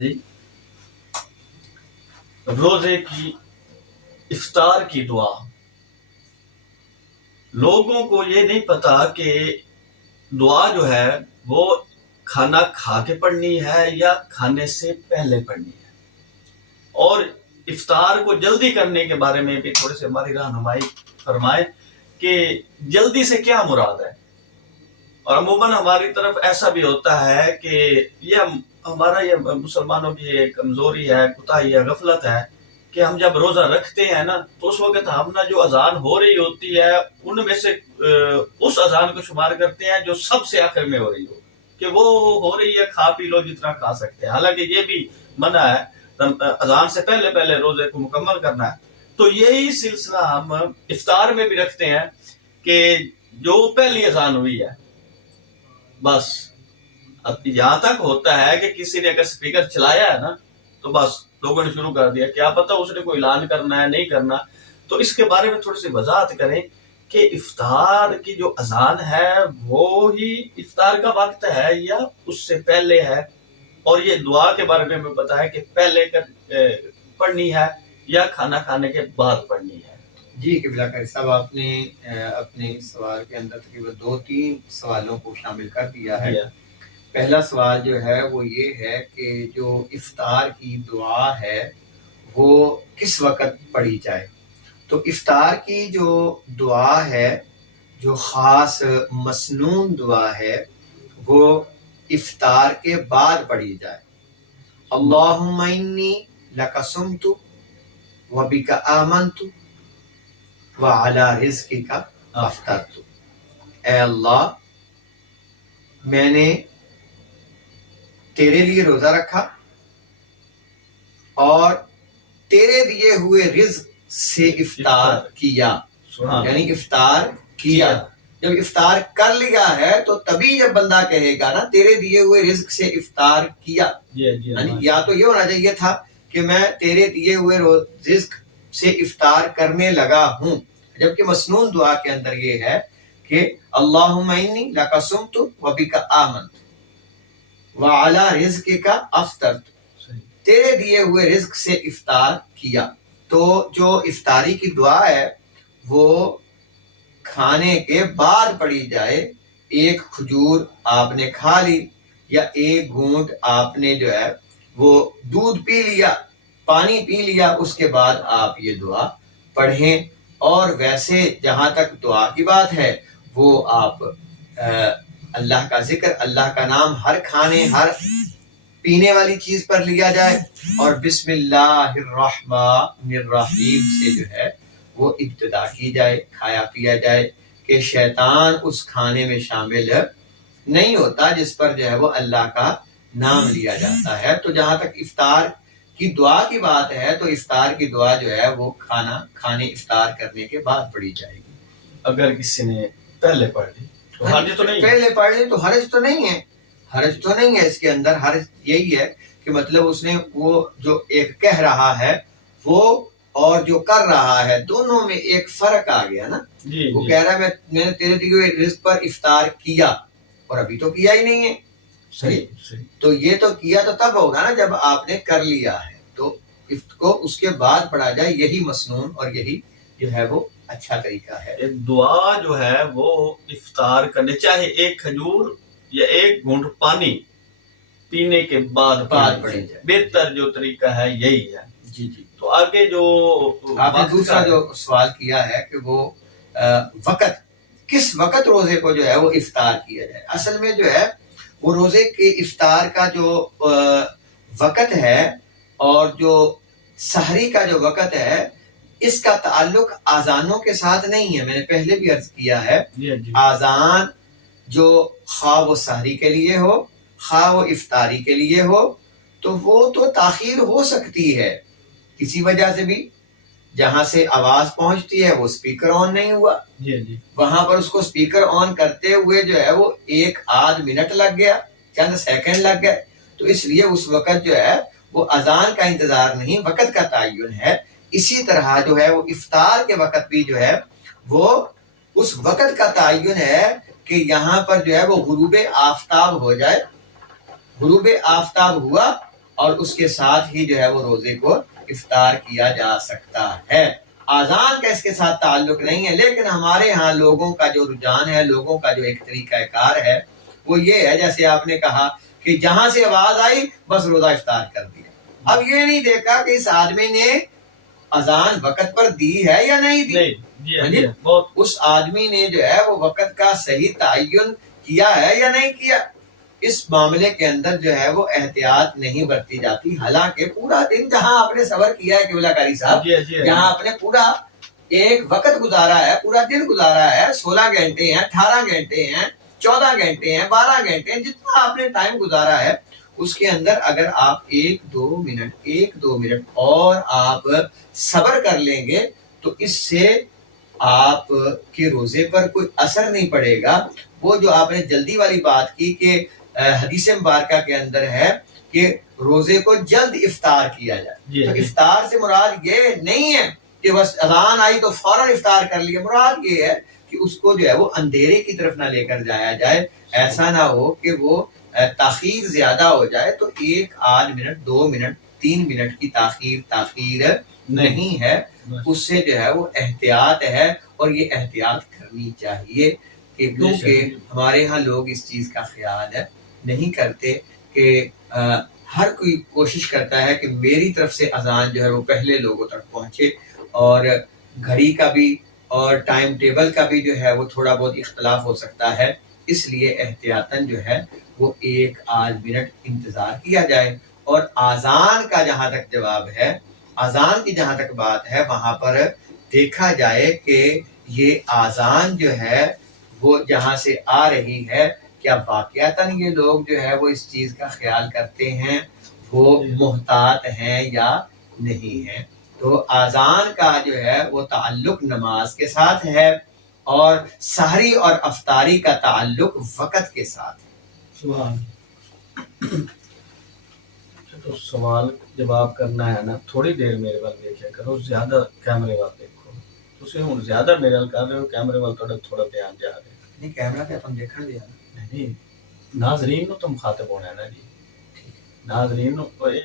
جی روزے کی افطار کی دعا. لوگوں کو یہ نہیں پتا کہ دعا جو ہے وہ کھانا کھا کے پڑھنی ہے یا کھانے سے پہلے پڑھنی ہے. اور افطار کو جلدی کرنے کے بارے میں بھی تھوڑے سے ہماری رہنمائی فرمائے کہ جلدی سے کیا مراد ہے. اور عموماً ہماری طرف ایسا بھی ہوتا ہے کہ یہ ہمارا یہ مسلمانوں کی ایک کمزوری ہے، کوتاہی ہے، غفلت ہے کہ ہم جب روزہ رکھتے ہیں نا تو اس وقت ہم نا جو اذان ہو رہی ہوتی ہے ان میں سے اس اذان کو شمار کرتے ہیں جو سب سے آخر میں ہو رہی ہو، کہ وہ ہو رہی ہے، کھا پی لو جتنا کھا سکتے ہیں. حالانکہ یہ بھی منع ہے اذان سے پہلے پہلے روزے کو مکمل کرنا ہے. تو یہی سلسلہ ہم افطار میں بھی رکھتے ہیں کہ جو پہلی اذان ہوئی ہے بس اب یہاں تک ہوتا ہے کہ کسی نے اگر سپیکر چلایا ہے نا تو بس لوگوں نے شروع کر دیا، کیا پتہ اس نے کوئی اعلان کرنا ہے نہیں کرنا. تو اس کے بارے میں تھوڑی سی وضاحت کریں کہ افطار کی جو اذان ہے وہ ہی افطار کا وقت ہے یا اس سے پہلے ہے، اور یہ دعا کے بارے میں ہمیں پتا ہے کہ پہلے پڑھنی ہے یا کھانا کھانے کے بعد پڑھنی ہے. جی قبلہ قاری صاحب، آپ نے اپنے سوال کے اندر تقریباً 2-3 سوالوں کو شامل کر دیا ہے. پہلا سوال جو ہے وہ یہ ہے کہ جو افطار کی دعا ہے وہ کس وقت پڑھی جائے. تو افطار کی جو دعا ہے، جو خاص مسنون دعا ہے، وہ افطار کے بعد پڑھی جائے. اللہم انی لک صمت وبک آمنت وعلی رزقک افطرت. اے اللہ، میں نے تیرے لیے روزہ رکھا اور تیرے دیے ہوئے رزق سے افطار کیا. یعنی افطار کیا. جب افطار کر لیا ہے تو تبھی جب بندہ کہے گا نا تیرے دیے ہوئے رزق سے افطار کیا. یعنی یا تو یہ ہونا چاہیے تھا کہ میں تیرے دیے ہوئے رزق سے افطار کرنے لگا ہوں، جبکہ مسنون دعا کے اندر یہ ہے کہ اللہم انی لک صمت وبک آمنت وعلی رزقک افطرت، تیرے دیے ہوئے رزق سے افطار کیا. تو جو افطاری کی دعا ہے وہ کھانے کے بعد پڑھی جائے. ایک کھجور آپ نے کھا لی یا ایک گھونٹ آپ نے جو ہے وہ دودھ پی لیا، پانی پی لیا، اس کے بعد آپ یہ دعا پڑھیں. اور ویسے جہاں تک دعا کی بات ہے وہ آپ اللہ کا ذکر، اللہ کا نام ہر کھانے ہر پینے والی چیز پر لیا جائے اور بسم اللہ الرحمن الرحیم سے جو ہے وہ ابتدا کی جائے، کھایا پیا جائے، کہ شیطان اس کھانے میں شامل نہیں ہوتا جس پر جو ہے وہ اللہ کا نام لیا جاتا ہے. تو جہاں تک افطار کی دعا کی بات ہے تو افطار کی دعا جو ہے وہ کھانے افطار کرنے کے بعد پڑھی جائے گی. اگر کسی نے پہلے پڑھ لی تو حرج تو نہیں، پہلے پڑھ لی تو حرج تو نہیں ہے. حرج تو نہیں ہے اس کے اندر. حرج یہی ہے کہ مطلب اس نے وہ جو ایک کہہ رہا ہے وہ اور جو کر رہا ہے دونوں میں ایک فرق آ گیا نا. وہ کہہ رہا ہے میں نے تیرے دیے ہوئے رزق پر افطار کیا اور ابھی تو کیا ہی نہیں ہے. صحیح. تو یہ تو کیا تو تب ہوگا نا جب آپ نے کر لیا ہے، تو اس کے بعد پڑھا جائے. یہی مسنون اور یہی جو ہے وہ اچھا طریقہ ہے. ایک دعا جو ہے وہ افطار کرنے، چاہے ایک کھجور یا ایک گھونٹ پانی پینے کے بعد پڑھی جائے. بہتر جو طریقہ ہے یہی ہے. جی. تو آگے جو آپ نے دوسرا جو سوال کیا ہے کہ وہ وقت، کس وقت روزے کو جو ہے وہ افطار کیا جائے. اصل میں جو ہے وہ روزے کے افطار کا جو وقت ہے اور جو سحری کا جو وقت ہے اس کا تعلق آذانوں کے ساتھ نہیں ہے. میں نے پہلے بھی عرض کیا ہے آذان جو خواہ وہ سحری کے لیے ہو خواہ وہ افطاری کے لیے ہو تو وہ تو تاخیر ہو سکتی ہے کسی وجہ سے بھی. جہاں سے آواز پہنچتی ہے وہ اسپیکر آن نہیں ہوا، وہاں پر اس کو اسپیکر آن کرتے ہوئے جو ہے وہ 1-8 منٹ لگ گیا، چند سیکنڈ لگ گئے. تو اس لیے اس وقت جو ہے وہ اذان کا انتظار نہیں، وقت کا تعین ہے. اسی طرح جو ہے وہ افطار کے وقت بھی جو ہے وہ اس وقت کا تعین ہے کہ یہاں پر جو ہے وہ غروب آفتاب ہو جائے. غروب آفتاب ہوا اور اس کے ساتھ ہی جو ہے وہ روزے کو افطار کیا جا سکتا ہے. آزان کا اس کے ساتھ تعلق نہیں ہے، لیکن ہمارے ہاں لوگوں کا جو رجحان ہے، لوگوں کا جو ایک طریقہ کار ہے وہ یہ ہے، جیسے آپ نے کہا کہ جہاں سے آواز آئی بس روزہ افطار کر دیا. اب یہ نہیں دیکھا کہ اس آدمی نے اذان وقت پر دی ہے یا نہیں دی. اس آدمی نے جو ہے وہ وقت کا صحیح تعین کیا ہے یا نہیں کیا. اس معاملے کے اندر جو ہے وہ احتیاط نہیں برتی جاتی. حالانکہ پورا دن جہاں آپ نے صبر کیا ہے قبلہ کاری صاحب، جہاں آپ نے پورا ایک وقت گزارا ہے، پورا دن گزارا ہے، 16 گھنٹے ہیں، 18 گھنٹے ہیں، 14 گھنٹے ہیں، 12 گھنٹے ہیں، جتنا آپ نے ٹائم گزارا ہے اس کے اندر اگر آپ 1-2 منٹ اور آپ صبر کر لیں گے تو اس سے آپ کے روزے پر کوئی اثر نہیں پڑے گا. وہ جو آپ نے جلدی والی بات کی کہ حدیث مبارکہ کے اندر ہے کہ روزے کو جلد افطار کیا جائے، تو افطار سے مراد یہ نہیں ہے کہ بس اذان آئی تو فوراً افطار کر لیا. مراد یہ ہے کہ اس کو جو ہے وہ اندھیرے کی طرف نہ لے کر جایا جائے. ایسا نہ ہو کہ وہ تاخیر زیادہ ہو جائے، تو 1 منٹ 2 منٹ 3 منٹ کی تاخیر نہیں ہے. اس سے جو ہے وہ احتیاط ہے، اور یہ احتیاط کرنی چاہیے کہ کیونکہ ہمارے ہاں لوگ اس چیز کا خیال نہیں کرتے کہ ہر کوئی کوشش کرتا ہے کہ میری طرف سے اذان جو ہے وہ پہلے لوگوں تک پہنچے، اور گھڑی کا بھی اور ٹائم ٹیبل کا بھی جو ہے وہ تھوڑا بہت اختلاف ہو سکتا ہے. اس لیے احتیاطاً جو ہے وہ 1 منٹ انتظار کیا جائے. اور آذان کا جہاں تک جواب ہے، آذان کی جہاں تک بات ہے، وہاں پر دیکھا جائے کہ یہ آذان جو ہے وہ جہاں سے آ رہی ہے، کیا واقعتاً یہ لوگ جو ہے وہ اس چیز کا خیال کرتے ہیں، وہ محتاط ہیں یا نہیں ہیں. تو آذان کا جو ہے وہ تعلق نماز کے ساتھ ہے، اور سحری اور افطاری کا تعلق وقت کے ساتھ ہے. تو سوال جواب کرنا ہے نا، تھوڑی دیر میرے وال دیکھا کرو، زیادہ کیمرے وال دیکھو. تسی ہن زیادہ میرے وال کر رہے ہو، کیمرے وال تھوڑا دھیان جا رہا ہے. نہیں کیمرہ پہ اپن دیکھنا دیا نہیں، ناظرین نو تو مخاطب ہونا ہے نا جی. ناظرین نو